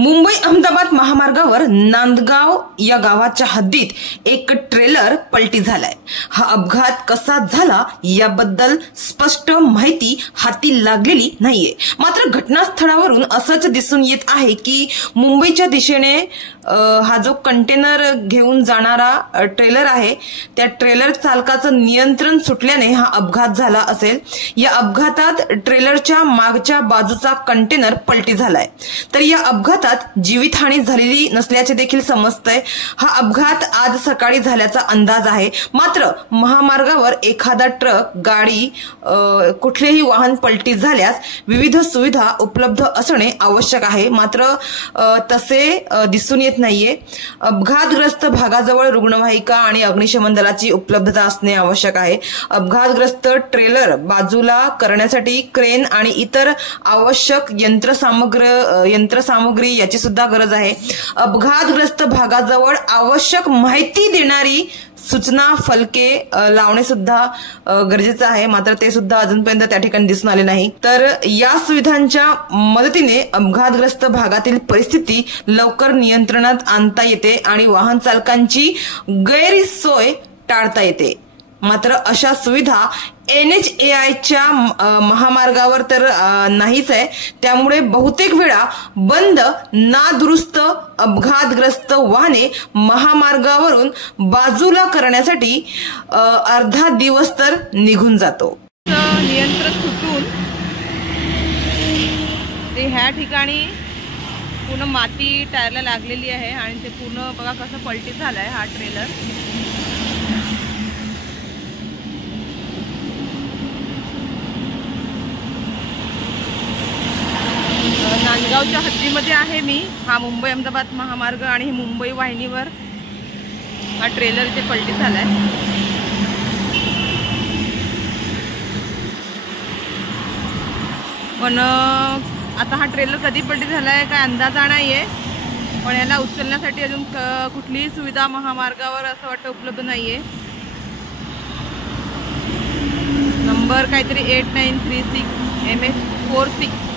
मुंबई अहमदाबाद महामार्गावर नांदगाव या गावाच्या हद्दीत एक ट्रेलर पलटी झालाय। हा अपघात कसा झाला याबद्दल स्पष्ट माहिती हाती लागलेली नाहीये। मात्र घटनास्थळावरून असंच दिसून येत आहे की मुंबईच्या दिशेने हा जो कंटेनर घेऊन जाणारा ट्रेलर आहे त्या ट्रेलर चालकाचं नियंत्रण सुटल्याने हा अपघात झाला असेल। या अपघातात ट्रेलरच्या मागच्या बाजूचा कंटेनर पलटी झालाय। तर या अपघातात जीवितहानी झालेली नसल्याचे देखील समजतंय। हा अपघात आज सकाळी झाल्याचा अंदाज आहे। मात्र महामार्गावर एखादा ट्रक गाडी कुठलेही वाहन पलटी झाल्यास विविध सुविधा उपलब्ध असणे आवश्यक आहे। मात्र तसे दिसून येत नाहीये। अपघातग्रस्त भागाजवळ रुग्णवाहिका आणि अग्निशमन दलाची उपलब्धता असणे आवश्यक आहे। अपघातग्रस्त ट्रेलर बाजूला करण्यासाठी क्रेन आणि इतर आवश्यक यंत्रसामुग्री याची सुद्धा गरज आहे। अपघातग्रस्त भागाजवळ आवश्यक माहिती देणारी सूचना फलके लावणे सुद्धा गरजेचं आहे। मात्र ते सुद्धा अजूनपर्यंत त्या ठिकाणी दिसून आले नाही। तर या सुविधांच्या मदतीने अपघातग्रस्त भागातील परिस्थिती लवकर नियंत्रणात आणता येते आणि वाहन चालकांची गैरसोय टाळता येते। मात्र अशा सुविधा NHAIच्या महामार्गावर तर नाहीच आहे। त्यामुळे बहुतेक वेळा बंद नादुरुस्त अपघातग्रस्त वाहने महामार्गावरून बाजूला करण्यासाठी अर्धा दिवस तर निघून जातो। नियंत्रण सुटून ते ह्या ठिकाणी पूर्ण माती टायरला लागलेली आहे आणि ते पूर्ण बघा कसं पलटी झालाय हा ट्रेलर। नांदगावच्या हद्दीमध्ये आहे मी। हा मुंबई अहमदाबाद महामार्ग आणि ही मुंबई वाहिनीवर हा ट्रेलर इथे पलटी झालाय। पण आता हा ट्रेलर कधी पलटी झालाय काय अंदाजा नाहीये। पण याला उचलण्यासाठी अजून कुठलीही सुविधा महामार्गावर असं वाटतं उपलब्ध नाहीये। नंबर काहीतरी 8936 MH46